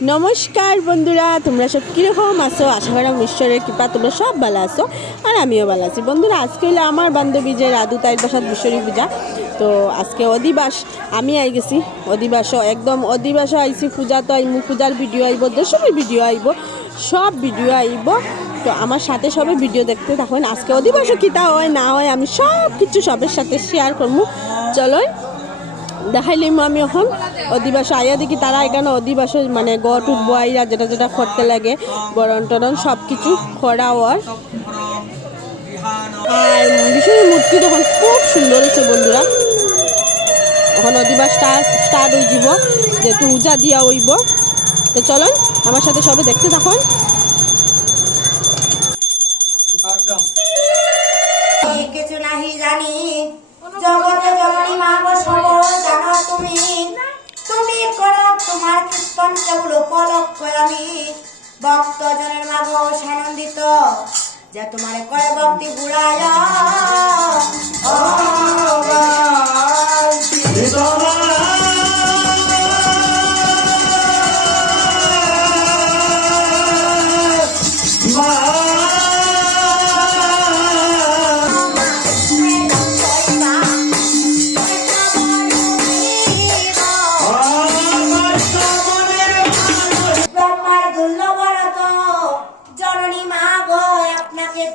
নমস্কার বন্ধুরা, তোমরা সব কীরকম আছো? আশা করি ঈশ্বরের কৃপা, তোমরা সব ভালো আছো আর আমিও ভালো আছি। বন্ধুরা, আজকে হলো আমার বান্ধবী যে রাধু তাইর প্রসাদ বিশ্বরী পূজা। তো আজকে অধিবাস, আমি আই গেছি অধিবাসও, একদম অধিবাসও আইছি, পূজা তো আইমু, পূজার ভিডিও আইব দশমীর ভিডিও আইব, সব ভিডিও আইব। তো আমার সাথে সবে ভিডিও দেখতে থাকুন। আজকে অধিবাসও কিতা হয়, না হয় আমি সব কিছু সবের সাথে শেয়ার করব চলো দেখাইলিম আমি এখন অধিবাস। আইয়া দেখি তারা এখানে অধিবাস মানে গট উঠবো আইরা যেটা যেটা করতে লাগে, বরণ টরণ সব কিছু করা হওয়ার আর বিষ্ণুর মূর্তি তখন খুব সুন্দর হয়েছে বন্ধুরা। এখন অধিবাস স্টার্ট হয়ে যাব যেহেতু উজা দিয়া হইব। তো চলুন, আমার সাথে সবে দেখতে থাকুন। কিছু নাহি জানি। জগতে জননী মা গো সবল জানো তুমি তুমি করো তোমার কীর্তন কেবল উপলক্ষ আমি ভক্ত জনের মা গো সানন্দিত যে তোমার করে ভক্তি বুড়ায় ব্রহ্মার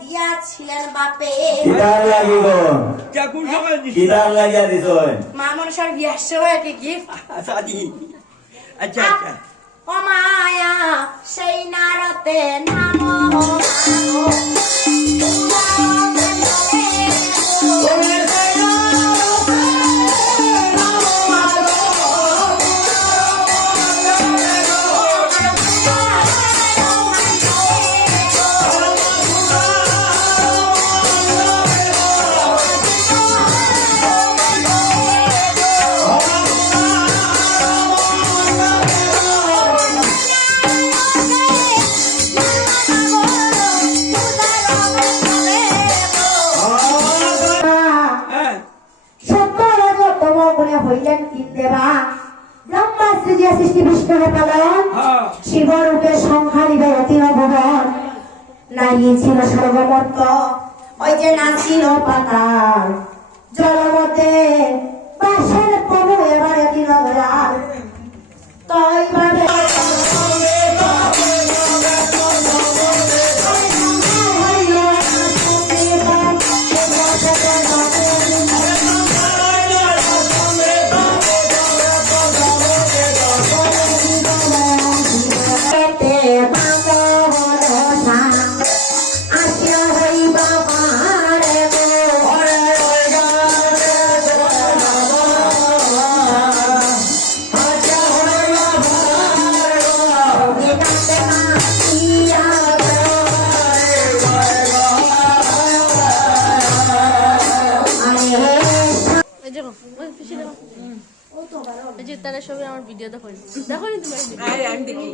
দিয়াছিলেন বাপে। কিদার লাগিব কিদার লাগিয়া দিছন। মা মনসার বিয়ার সময় কি গিফট। সাদি আচ্ছা আচ্ছা। ও মায়া সেই নারতে নাম ও পালন শিবরূপে সংহারিবে অতির ভগবান নারী ছিল সর্বমত্ত ওই যে নাচিল পাতাল। জলমতে বাসের যে ওই পিছিয়ে দেখো যে তারা সবাই আমার ভিডিও দেখো। দেখো নি তুমি আমি দেখি।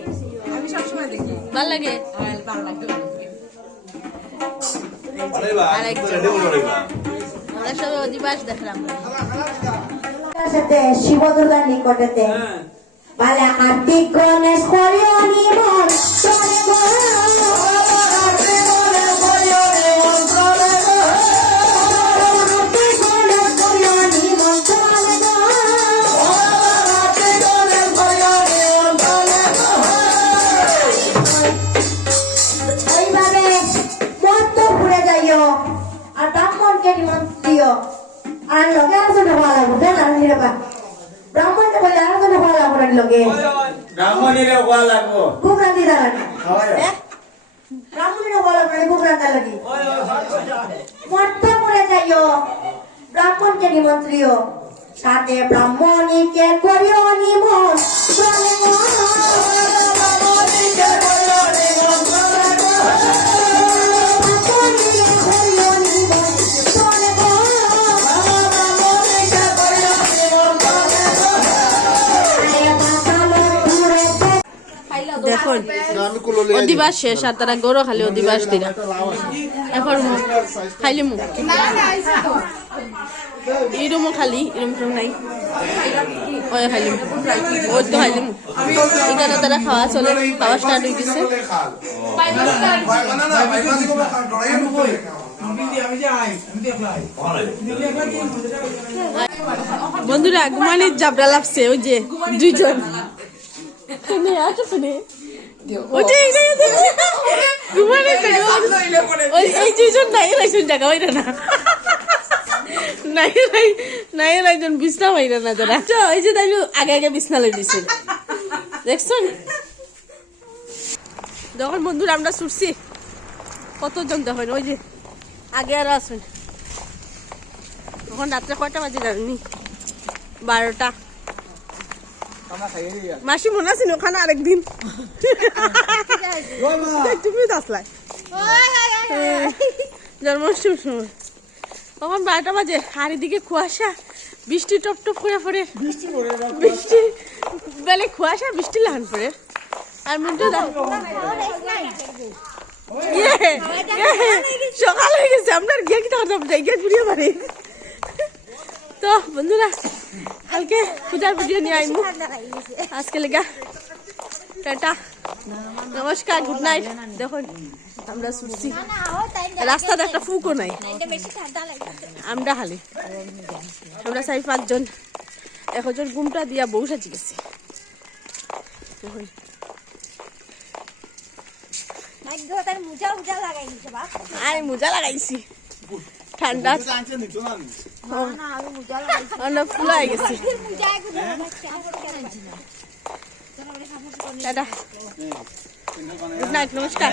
আমি সবসময় দেখি। ভালো লাগে? ভালো লাগতো আমরা সবাই অধিবাস দেখলাম। নিকটেতে। বলে কার্তিক গণেশ করিও নিমন নিমন্ত্রণ আর লগে আলোচনা হওয়া লাগবো দেন আর নিরাপা ব্রাহ্মণকে বলে আলোচনা হওয়া লাগবো না লগে ব্রাহ্মণীরে ওয়া লাগবো। গুমরা দি দাঁড়ান হয়। ব্রাহ্মণের লাগবো না গুমরা দা লাগি। মত্ত ঘুরে যাইও। ব্রাহ্মণকে নিমন্ত্রিও। সাথে ব্রাহ্মণীকে করিও নিমন দেখুন অধিবাস শেষ, আর তারা গরো খালি অধিবাস দিরা। এখন খাইলি মু। ইরুমো খালি ইরুম টুম নাই। ওই খাইলি ওই তো খাইলি এখানে তারা খাওয়া চলে, খাওয়া স্টার্ট হয়ে গেছে। বন্ধুরা, ঘুমানির জাবরা লাগছে, ওই যে দুইজন। শুনে আসো শুনে বিছনা না এই যে তাইলু আগে আগে বিছনা লই দেখছেন যখন বন্ধুরা আমরা ছুটছি কতজন দেখেন ওই যে আগে আর আসুন তখন রাত্রে কয়টা বাজে জানি বারোটা মাসি মনে আছে ওখানে আরেকদিন। তুমি আসলাই। জন্মাষ্টমীর সময়। তখন বারোটা বাজে আর এদিকে কুয়াশা বৃষ্টি টপ টপ করে পড়ে। বৃষ্টি বেলে কুয়াশা বৃষ্টি লাগান পড়ে। আর মনটা ইয়ে, ইয়ে, সকাল হয়ে গেছে আপনার গিয়ে কি তাহলে জায়গা ঘুরিয়ে পারে তো বন্ধুরা কালকে পূজার ভিডিও নিয়ে আইমু। আজকে লেগা টাটা। নমস্কার গুড নাইট দেখুন আমরা শুনছি রাস্তাতে একটা ফুকও নাই। আমরা খালি আমরা চারি পাঁচজন একজন গুমটা দিয়া বউ সাজি গেছি। দেখুন, আমি মোজা লাগাইছি। ঠান্ডা। অনেক ফুলাই গেছি। টাটা। গুড নাইট নমস্কার।